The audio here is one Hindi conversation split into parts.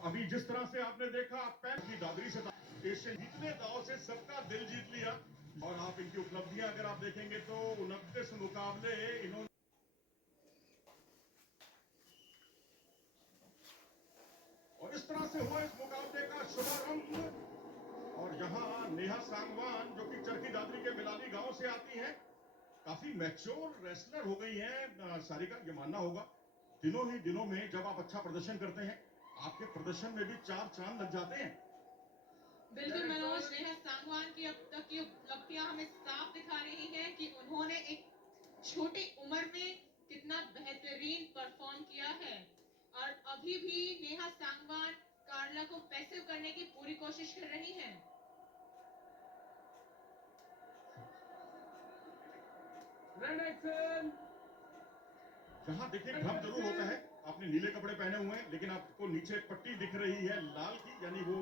अभी जिस तरह से आपने देखा पैर की दादरी से एशियन जीतने दाव से सबका दिल जीत लिया। और आप इनकी उपलब्धियां अगर आप देखेंगे तो 29 मुकाबले इन्होंने और इस तरह से हुआ इस मुकाबले का शुभारंभ। और यहाँ नेहा सांगवान जो कि चरखी दादरी के मिलानी गांव से आती हैं, काफी मैच्योर रेसलर हो गई हैं सारिका, ये मानना होगा। दिनों ही दिनों में जब आप अच्छा प्रदर्शन करते हैं, आपके प्रदर्शन में भी चार चांद लग जाते हैं। बिल्कुल मनोज, नेहा सांगवान की अब तक की उपलब्धियां हमें साफ दिखा रही हैं कि उन्होंने एक छोटी उम्र में कितना बेहतरीन परफॉर्म किया है। और अभी भी नेहा सांगवान कार्ला को पैसिव करने की पूरी कोशिश कर रही हैं। जहां देखिए भ्रम जरूर होता है, आपने नीले कपड़े पहने हुए हैं लेकिन आपको नीचे पट्टी दिख रही है लाल की, यानी वो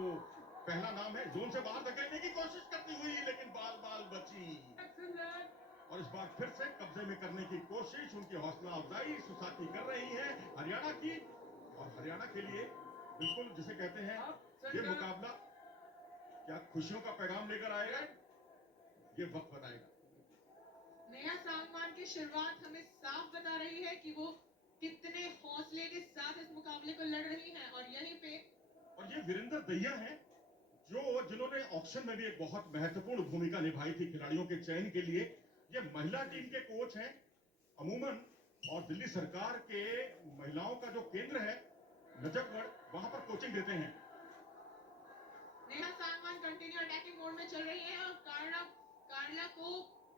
पहला नाम है। जोन से बाहर धकेलने की कोशिश करती हुई लेकिन बाल बाल बची। और इस बार फिर से कब्जे में करने की कोशिश, उनकी हौसला अफजाई सुसाकी कर रही है हरियाणा की। और हरियाणा के लिए बिल्कुल जिसे कहते हैं, ये मुकाबला क्या खुशियों का पैगाम लेकर आएगा, ये वक्त बताएगा। नेहा सांगवान की शुरुआत हमें साफ बता रही है कि वो कितने हौसले के साथ इस मुकाबले को लड़ रही हैं। और यहीं पे और ये वीरेंद्र दहिया है जिन्होंने ऑक्शन में भी एक बहुत महत्वपूर्ण भूमिका निभाई थी खिलाड़ियों के चयन के लिए। ये महिला टीम के कोच हैं अमूमन, और दिल्ली सरकार के महिलाओं का जो केंद्र है नजफगढ़, वहां पर कोचिंग देते हैं। Neha Sangwan continue attacking mode में चल रही है और कार्ला को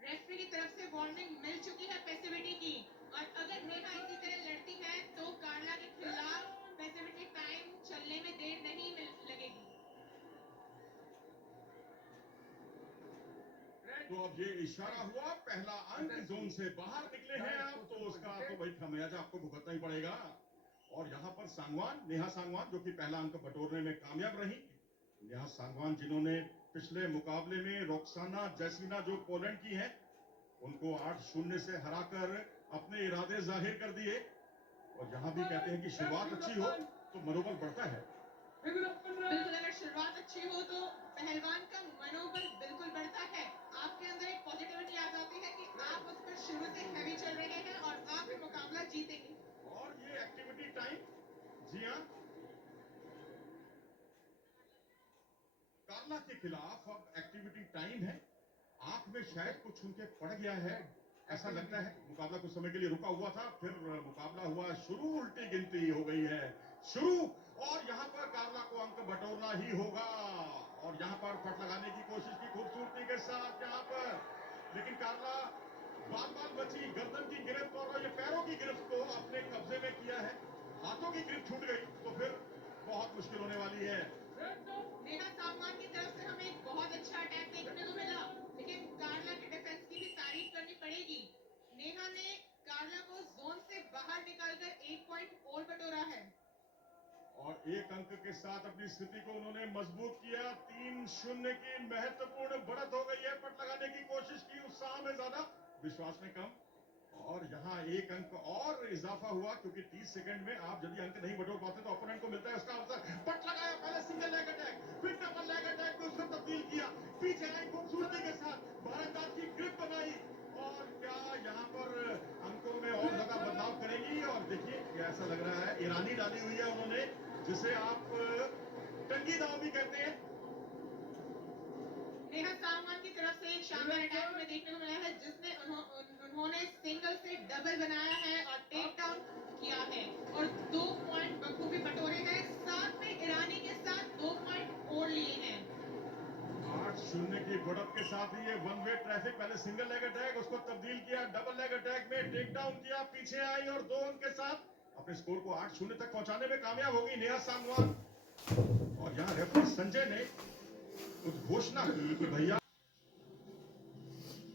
रेफरी की तरफ से वार्निंग मिल चुकी है पैसिविटी की। और अगर नेहा इसी तरह लड़ती है तो कार्ला के खिलाफ पैसिविटी टाइम चलने में देर नहीं लगेगी। तो अब ये इशारा हुआ, पहला अंक जोन से बाहर निकले हैं आप, तो उसका तो भाई खमियाजा आपको भुगतना ही पड़ेगा। और यहाँ पर सांगवान, नेहा सांगवान जो कि पहला अंक बटोरने में कामयाब रही। नेहा सांगवान जिन्होंने पिछले मुकाबले में रोक्साना जैसिना जो पोलैंड की है, उनको 8-0 से हराकर अपने इरादे जाहिर कर दिए। और यहाँ भी कहते हैं कि शुरुआत अच्छी हो तो मनोबल बढ़ता है। बिल्कुल, अगर शुरुआत अच्छी हो तो पहलवान का मनोबल बिल्कुल बढ़ता है। आपके अंदर एक पॉजिटिविटी आ जाती है कि आप उस पर शुरू से हैवी चल रहे हैं और आप ये मुकाबला जीतेंगे। और ये एक्टिविटी टाइम, जी हाँ, कार्ला के खिलाफ अब एक्टिविटी टाइम है। आंख में शायद कुछ उनके पड़ गया है, ऐसा लगता है। मुकाबला कुछ समय के लिए रुका हुआ था, फिर मुकाबला हुआ शुरू, उल्टी गिनती हो गई है शुरू। और यहाँ पर कार्ला को अंक बटोरना ही होगा। और यहाँ पर फट लगाने की कोशिश की खूबसूरती के साथ यहाँ पर, लेकिन कार्ला बाल बाल बची। गर्दन की गिरफ्त और ये पैरों की गिरफ्त को अपने कब्जे में किया है। हाथों की गिरफ्त छूट गई तो फिर बहुत मुश्किल होने वाली है। नेहा सांगवान की तरफ से हमें एक बहुत अच्छा अटैक देखने को मिला, लेकिन कार्ला के डिफेंस की भी तारीफ करनी पड़ेगी। नेहा ने कार्ला को जोन से बाहर निकालकर 1 पॉइंट और बटोरा है। और एक अंक के साथ अपनी स्थिति को उन्होंने मजबूत किया। 3-0 की महत्वपूर्ण बढ़त हो गई है। पट लगाने की कोशिश की, उत्साह में ज्यादा, विश्वास में कम। और यहाँ एक अंक और इजाफा हुआ, क्योंकि 30 सेकंड में आप यदि अंक नहीं बटोर पाते तो ओपोनेंट को मिलता है उसका अवसर। पट लगाया, पहले सिंगल लेग अटैक, फिर डबल लेग अटैक में उसको तब्दील किया, पीछे आई खूबसूरती के साथ भारत की ग्रिप बनाई। और क्या यहाँ पर अंकों में और ज्यादा बदलाव करेगी? और देखिए ऐसा लग रहा है ईरानी डाली हुई है उन्होंने, जिसे आप टंगी दाव भी कहते हैं। नेहा सांगवान की तरफ से एक शानदार अटैक हमें देखने को मिला है, जिसने उन्होंने सिंगल से डबल बनाया है और टेक डाउन किया है और 2 पॉइंट बखूबी बटोरे हैं। साथ में ईरानी के साथ 2 पॉइंट और लिए हैं। 8-0 की बढ़त के साथ ही ये वन वे ट्रैफिक, पहले सिंगल लेग अटैक, उसको तब्दील किया डबल लेग अटैक में, टेक डाउन किया, पीछे आई और 2 अंक के साथ अपने स्कोर को 8-0 तक पहुंचाने में कामयाब होगी नेहा सांगवान। और यहाँ रेफरी संजय ने कुछ घोषणा की कि भैया,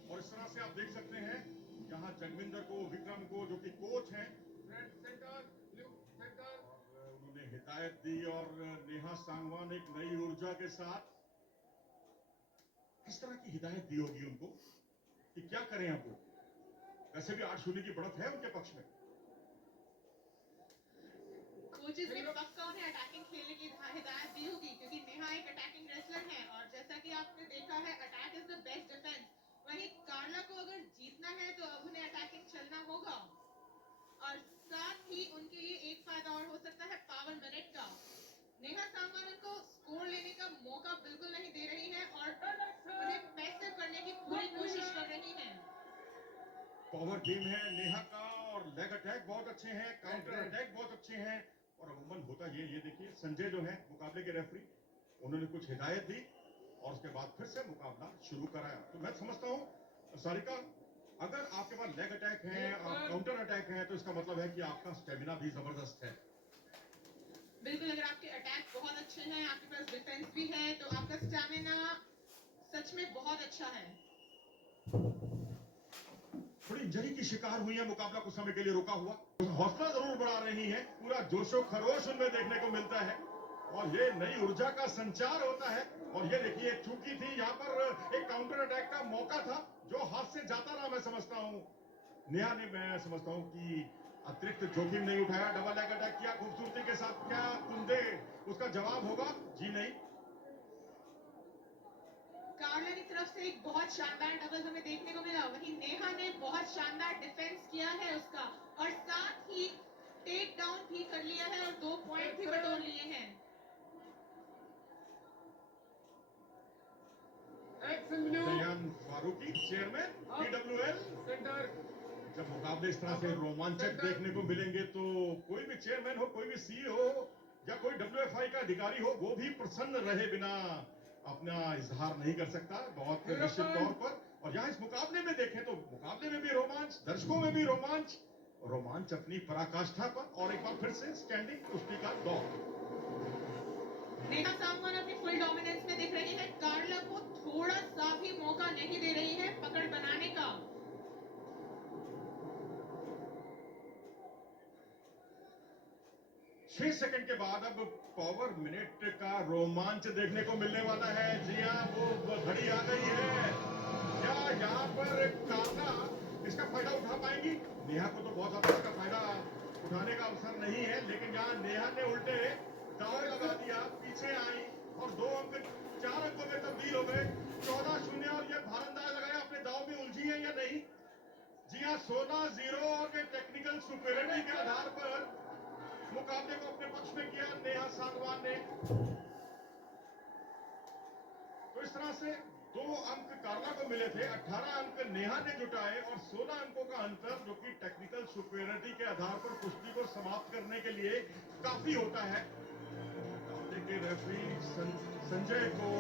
और इस तरह से आप देख सकते हैं यहाँ जगविंदर को, विक्रम को जो कि कोच हैं, उन्होंने हिदायत दी। और नेहा सांगवान एक नई ऊर्जा के साथ, किस तरह की हिदायत दी होगी उनको कि क्या करें अब वो? वैसे भी 8-0 की बढ़त है उनके पक्ष में। कोचेस ने पक्का उन्हें अटैकिंग खेलने की हिदायत दी होगी, क्योंकि नेहा एक अटैकिंग रेसलर है और जैसा कि आपने देखा है attack is the best defence. वहीं कार्ला को अगर जीतना है तो अब उन्हें अटैकिंग चलना होगा और साथ ही उनके लिए एक फायदा और हो सकता है पावर मिनट का। नेहा सांगवान उनको स्कोर लेने का मौका बिल्कुल नहीं दे रही है और उन्हें पैसिव करने की पूरी कोशिश कर रही है। पावर गेम है नेहा का और लेग अटैक बहुत अच्छे हैं, काउंटर अटैक बहुत अच्छे हैं। और अमूमन होता ये देखिए संजय जो है मुकाबले के रेफरी, उन्होंने कुछ हिदायत दी और उसके बाद फिर से मुकाबला शुरू कराया। तो मैं समझता हूँ सारिका, अगर आपके पास लेग अटैक है और काउंटर अटैक है तो इसका मतलब है कि आपका स्टेमिना भी जबरदस्त है। बिल्कुल, अगर आपके अटैक बहुत अच्छे हैं, आपके पास डिफेंस भी है, तो आपका स्टैमिना सच में बहुत अच्छा है। थोड़ी इंजरी की शिकार हुई है, मुकाबला कुछ समय के लिए रुका हुआ। हौसला जरूर बढ़ा रही है, पूरा जोशो खरोश उनमें देखने को मिलता है और ये नई ऊर्जा का संचार होता है। और ये देखिए चूकी थी यहाँ पर एक काउंटर अटैक का मौका था जो हाथ से जाता रहा। मैं समझता हूँ नेहा ने, मैं समझता हूँ कि अतिरिक्त जोखिम नहीं उठाया, डबल लेग अटैक किया खूबसूरती के साथ। क्या कुंदे उसका जवाब होगा? जी नहीं। कार्ला की तरफ से एक बहुत शानदार डबल हमें देखने को मिला। वहीं नेहा ने बहुत शानदार डिफेंस किया है उसका और साथ ही टेक डाउन भी कर लिया है और 2 पॉइंट भी बटोर लिए हैं। दयान फारूकी, चेयरमैन PWL। जब मुकाबले इस तरह से रोमांचक देखने को मिलेंगे तो कोई भी चेयरमैन हो, कोई भी CEO हो या कोई WFI का अधिकारी हो, वो भी प्रसन्न रहे बिना अपना इजहार नहीं कर सकता, बहुत निश्चित तौर पर। और यहाँ इस मुकाबले में देखें तो मुकाबले में भी रोमांच, दर्शकों में भी रोमांच, रोमांच अपनी पराकाष्ठा पर। और एक बार फिर से स्टैंडिंग कुश्ती का दौर। नेहा सांगवान अपनी फुल डोमिनेंस में दिख रही है, कार्ला को थोड़ा सा भी मौका नहीं दे रही है पकड़ बनाने का। 6 सेकंड के बाद अब पावर मिनट का रोमांच देखने को मिलने वाला है। जी हाँ, वो घड़ी आ गई है। क्या यहाँ पर कार्ला इसका फायदा उठा पाएंगी? नेहा को तो बहुत ज्यादा इसका फायदा उठाने का अवसर नहीं है, लेकिन यहाँ नेहा ने उल्टे दाव लगा दिया, पीछे आई और 2 अंक 4 अंकों में तब्दील हो गए। 14-0। और ये भारंदाज लगाया अपने दाव में उलझी है या नहीं? जी हाँ, 16-0 और टेक्निकल सुपेरियरिटी के आधार पर मुकाबले को अपने पक्ष में किया नेहा सांगवान ने। तो इस तरह से 2 अंक कार्ला को मिले थे, 18 अंक नेहा ने जुटाए और 16 अंकों का अंतर, जो कि टेक्निकल सुपेरियरिटी के आधार पर कुश्ती को समाप्त करने के लिए काफी होता है। मुकाबले के रेफरी संजय को